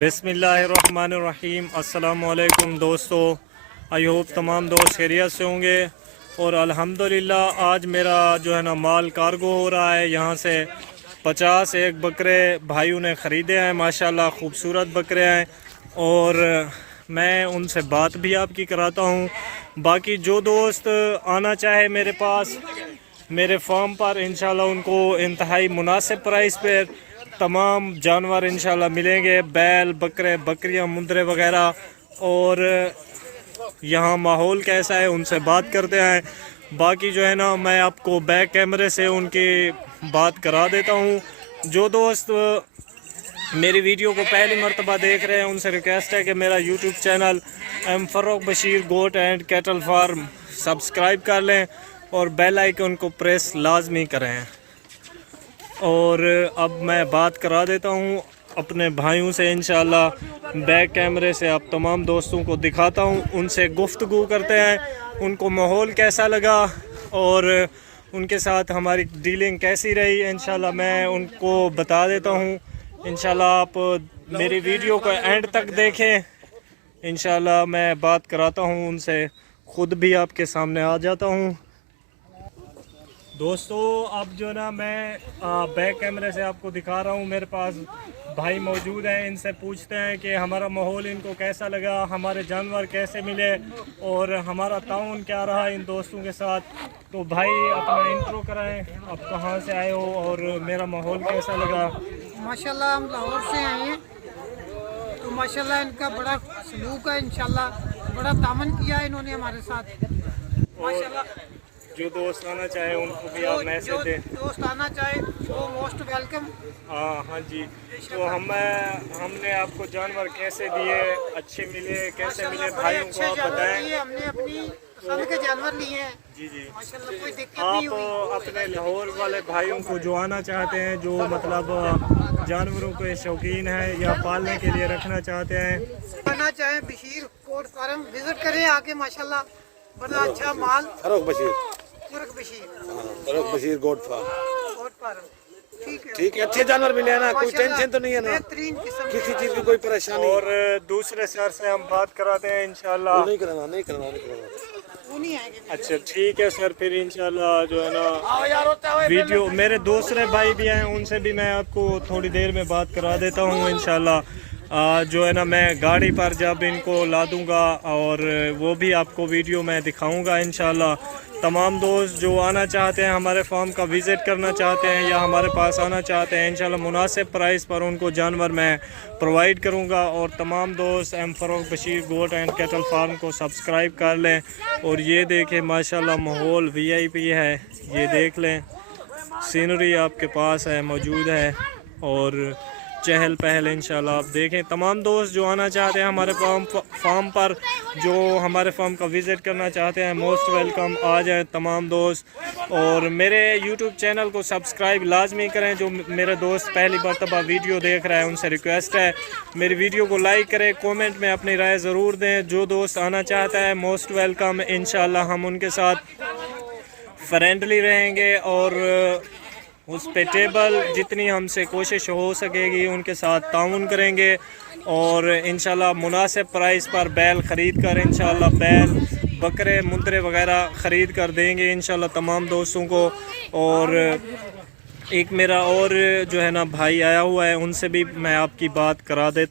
बिस्मिल्लाहिर्रहमानिर्रहीम। अस्सलामुअलैकुम दोस्तों, आई होप तमाम दोस्त खैरियत से होंगे। और अल्हम्दुलिल्लाह आज मेरा जो है ना माल कार्गो हो रहा है। यहाँ से 50 एक बकरे भाइयों ने ख़रीदे हैं, माशाल्लाह खूबसूरत बकरे हैं। और मैं उनसे बात भी आपकी कराता हूँ। बाकी जो दोस्त आना चाहे मेरे पास मेरे फार्म पर, इंशाल्लाह उनको इंतहाई मुनासिब प्राइस पर तमाम जानवर इंशाल्लाह मिलेंगे। बैल, बकरे, बकरियां, मुंदरे वगैरह। और यहाँ माहौल कैसा है उनसे बात करते हैं। बाकी जो है ना मैं आपको बैक कैमरे से उनकी बात करा देता हूँ। जो दोस्त मेरी वीडियो को पहली मर्तबा देख रहे हैं उनसे रिक्वेस्ट है कि मेरा YouTube channel M Farrukh Bashir goat and cattle farm subscribe कर लें और बेल आइकन को प्रेस लाजमी करें। और अब मैं बात करा देता हूँ अपने भाइयों से इंशाल्लाह। बैक कैमरे से आप तमाम दोस्तों को दिखाता हूँ, उनसे गुफ्तगू करते हैं, उनको माहौल कैसा लगा और उनके साथ हमारी डीलिंग कैसी रही इंशाल्लाह मैं उनको बता देता हूँ। इंशाल्लाह आप मेरी वीडियो को एंड तक देखें। इंशाल्लाह मैं बात कराता हूँ उनसे, ख़ुद भी आपके सामने आ जाता हूँ। दोस्तों अब जो ना मैं बैक कैमरे से आपको दिखा रहा हूँ, मेरे पास भाई मौजूद हैं। इनसे पूछते हैं कि हमारा माहौल इनको कैसा लगा, हमारे जानवर कैसे मिले और हमारा ताउन क्या रहा इन दोस्तों के साथ। तो भाई अपना इंट्रो कराएं, आप कहाँ से आए हो और मेरा माहौल कैसा लगा। माशाल्लाह हम लाहौर से आए हैं, तो माशाल्लाह इनका बड़ा सलूक है, इंशाल्लाह बड़ा तामन किया इन्होंने हमारे साथ माशाल्लाह। जो दोस्त आना चाहे उनको भी आप मैसेज दें। दोस्त आना चाहे वो मोस्ट वेलकम। हाँ जी। तो हमने आपको जानवर कैसे दिए, अच्छे मिले, कैसे मिले भाइयों को आप बताएं। हमने अपनी पसंद के जानवर लिए हैं जी माशाल्लाह, कोई दिक्कत नहीं हुई। आप अपने लाहौर वाले भाइयों को जो आना चाहते हैं, जो मतलब जानवरों के शौकीन हैं या पालने के लिए रखना चाहते हैं, आना चाहे बशीर कोट फार्म विजिट करें आके, माशाल्लाह बड़ा अच्छा माल। Farrukh Bashir goat farm. ठीक है, अच्छे जानवर मिले हैं ना, कोई टेंशन तो नहीं है ना, किसी चीज की कोई परेशानी। और दूसरे शहर से हम बात कराते हैं इंशाल्लाह। नहीं कराना। वो नहीं आएंगे। अच्छा ठीक है सर, फिर इंशाल्लाह जो है ना वीडियो मेरे दूसरे भाई भी हैं, उनसे भी मैं आपको थोड़ी देर में बात करा देता हूँ इंशाल्लाह। जो है ना मैं गाड़ी पर जब इनको ला दूँगा और वो भी आपको वीडियो में दिखाऊँगा इंशाल्लाह। तमाम दोस्त जो आना चाहते हैं, हमारे फार्म का विज़िट करना चाहते हैं या हमारे पास आना चाहते हैं, इंशाल्लाह मुनासिब प्राइस पर उनको जानवर मैं प्रोवाइड करूँगा। और तमाम दोस्त M Farrukh Bashir goat and cattle farm को सब्सक्राइब कर लें। और ये देखें माशाल्लाह माहौल VIP है, ये देख लें, सीनरी आपके पास है, मौजूद है और चहल पहल इंशाल्लाह आप देखें। तमाम दोस्त जो आना चाहते हैं हमारे फार्म पर, जो हमारे फार्म का विज़िट करना चाहते हैं, मोस्ट वेलकम, आ जाए तमाम दोस्त। और मेरे यूट्यूब चैनल को सब्सक्राइब लाजमी करें। जो मेरे दोस्त पहली मर्तबा वीडियो देख रहा है उनसे रिक्वेस्ट है मेरी वीडियो को लाइक करें, कमेंट में अपनी राय ज़रूर दें। जो दोस्त आना चाहता है मोस्ट वेलकम, इंशाल्लाह हम उनके साथ फ्रेंडली रहेंगे और उस पे टेबल जितनी हमसे कोशिश हो सकेगी उनके साथ ताउन करेंगे। और इंशाल्लाह मुनासिब प्राइस पर बैल ख़रीद कर इंशाल्लाह बैल, बकरे, मुंदरे वगैरह ख़रीद कर देंगे इंशाल्लाह तमाम दोस्तों को। और एक मेरा और जो है ना भाई आया हुआ है, उनसे भी मैं आपकी बात करा देता हूँ।